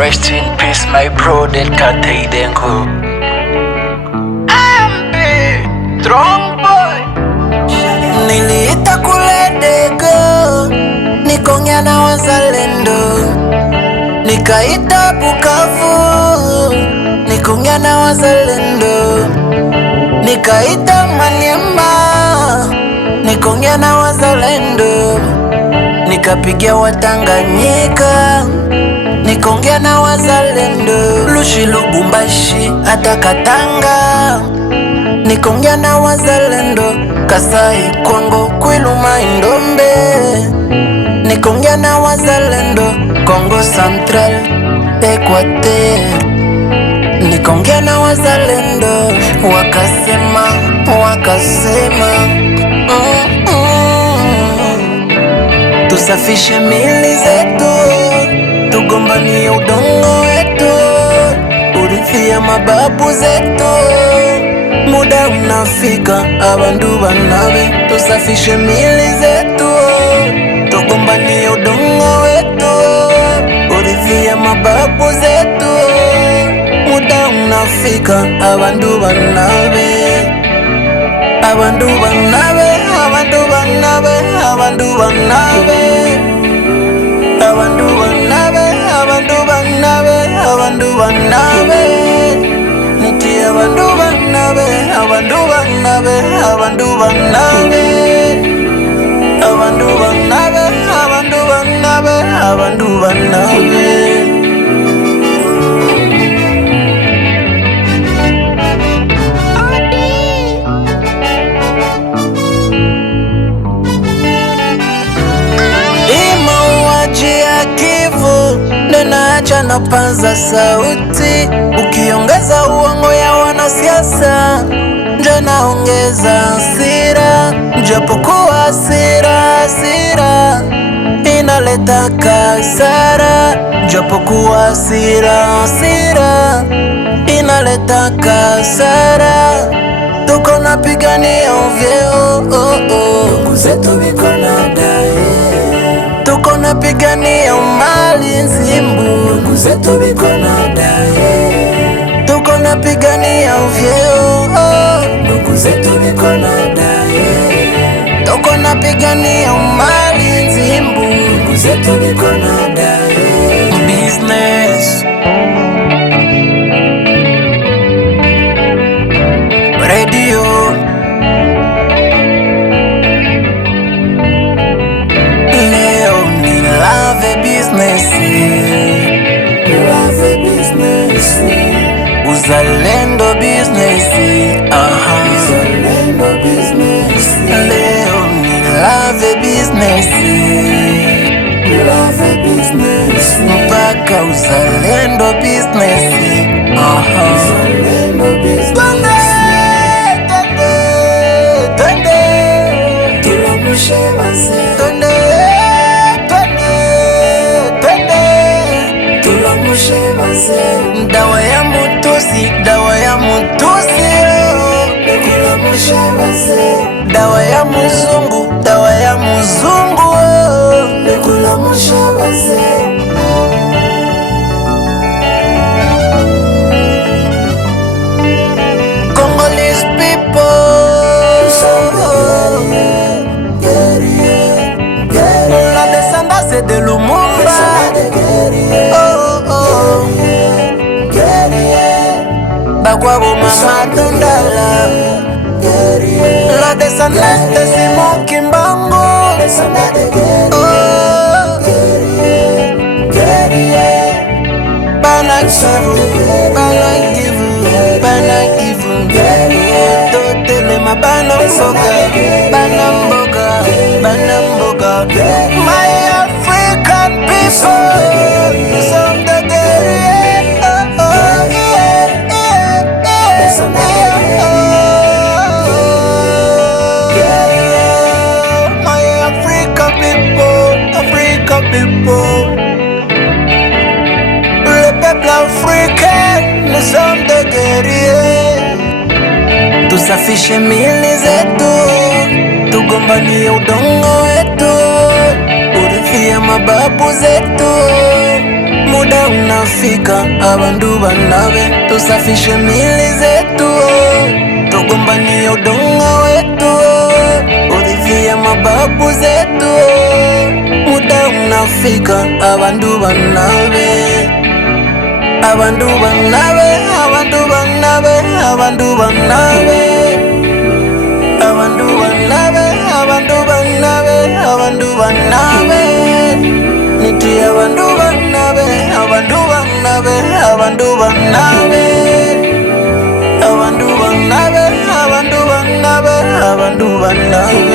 Rest in peace my bro Delta Taidenko. I'm big, strong boy. Niliita kule Dego, nikongea na wazalendo. Nikaita Bukavu, nikongea na wazalendo. Nikaita Maniema, nikongea na wazalendo. Nikapigia Watanganyika, nikongea na wazalendo. Lushi, Lubumbashi, hata Katanga, nikongea na wazalendo. Kasai, Kongo, Kwilu, Maindombe, nikongea na wazalendo. Kongo Central, Equateur, nikongea na wazalendo. Wakasema tusafishe mili zetu, tugombanie udongo wetu, urithi ya mababu zetu. Muda unafika, abandu banabe, tusafishe mili zetu, tugombanie udongo wetu, urithi ya mababu zetu. Muda unafika, abandu banabe, abandu banabe, abandu banabe, abandu banabe, abandu banabe, abandu banabe, abandu banabe. Niti abandu banabe, abandu banabe, abandu banabe, abandu banabe, abandu banabe, abandu banabe. Naacha na panza sauti, ukiongeza uongo ya wanasiasa, njo naongeza hasira. Japokuwa hasira inaleta kasara, japokuwa hasira inaleta kasara. Tuko napigania vyeo, ndugu zetu biko nadai. Tuko napigania mali nzimbu, ndugu zetu biko nadai. Tuko napigania vyeo, ndugu zetu biko nadai. Tuko napigania mali nzimbu, ndugu zetu biko nadai. Business radio uzalendo business, uzalendo business. Leo ni love business, love business. Mpaka uzalendo business, uzalendo business. Twende tulamshe wazee, twende tulamshe wazee. Dawa ya mutusi, dawa ya mutusi, tulamshe wazee. Dawa ya muzungu, dawa ya muzungu, tulamshe wazee. Congolese people, la descendance de Lumumba, Bakwabo Mama Tondala, la descendance de Simon Kimbangu, Bana Kivu, Totele Mabana Mboga, my African people, some the my African people, le peuple africain, nous sommes des guerriers. Tusafishe mili zetu, tugombanie udongo wetu, urithi ya mababu zetu. muda unafika, abantu banabe tusafishe mili zetu, tugombanie udongo wetu, urithi ya mababu zetu. Muda unafika, abantu banabe, abantu banabe, abantu banabe, abantu banabe, abantu banabe, abantu banabe, abantu banabe, niti abantu banabe, abantu banabe, abantu banabe, abantu banabe, abantu banabe, abantu banabe.